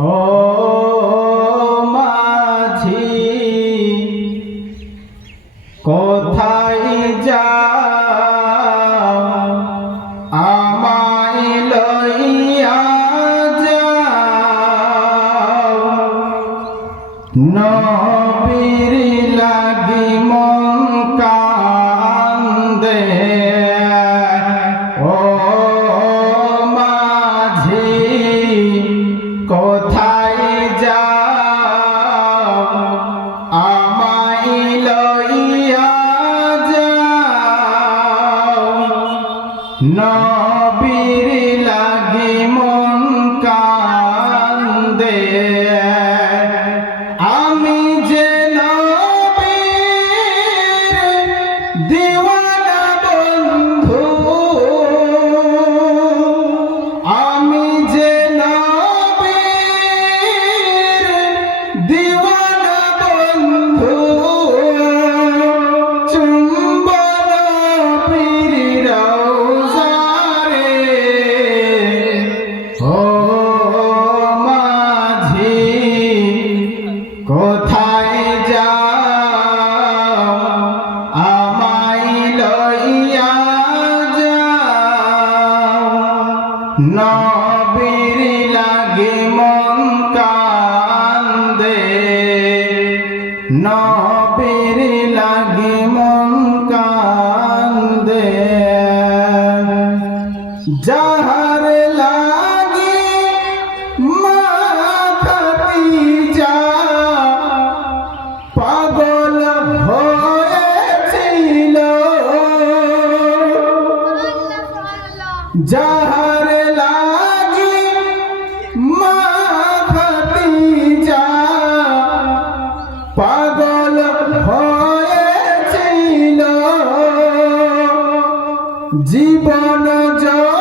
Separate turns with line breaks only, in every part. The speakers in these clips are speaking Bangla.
Oh. Yeah. নবীর লাগে মন কান্দে। নবীর লাগে মন কান্দে। যাহার লাগে মাথাতি যা পাগল হয়েছিল। যাহার জীবন যা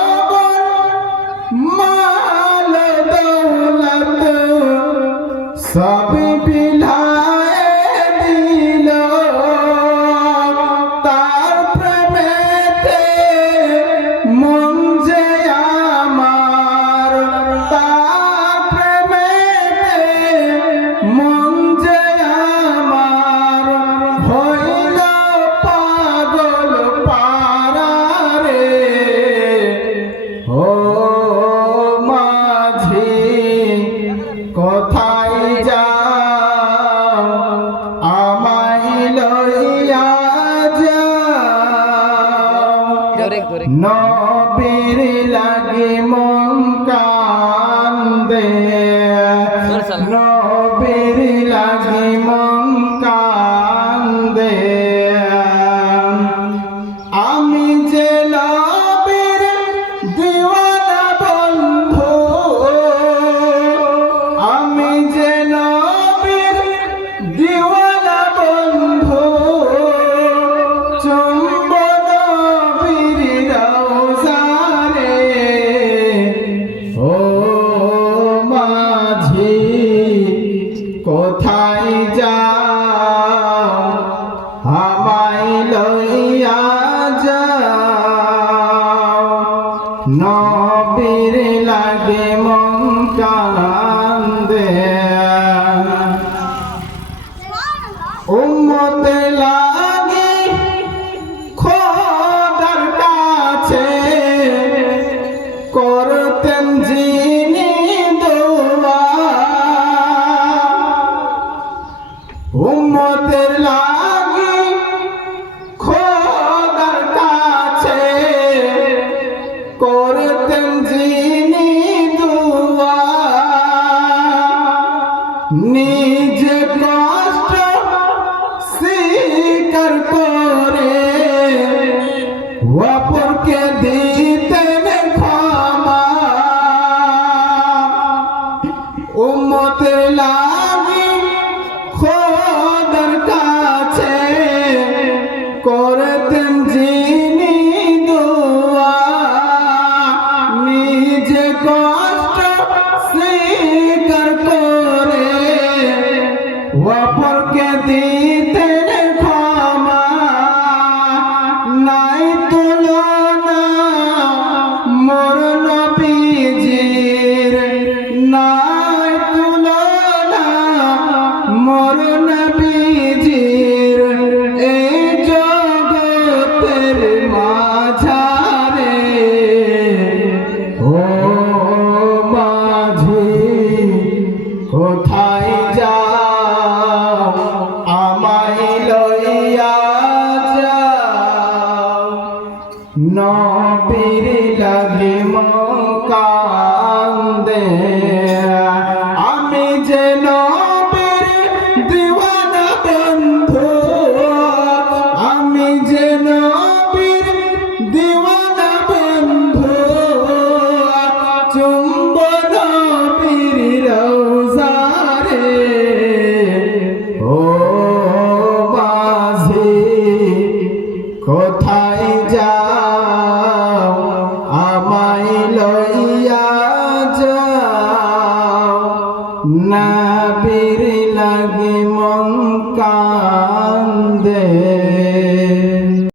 নবীর লাগে মন কান্দে। নবীর লাগে মন কান্দে। উম্মতে নিজে কষ্ট স্বীকার করে অপরকে দিতে ক্ষমা। উম্মতে লাগি খোদার কাছে করতে অপরকে দিয়ে নবীর লাগে মকান্দে আমায়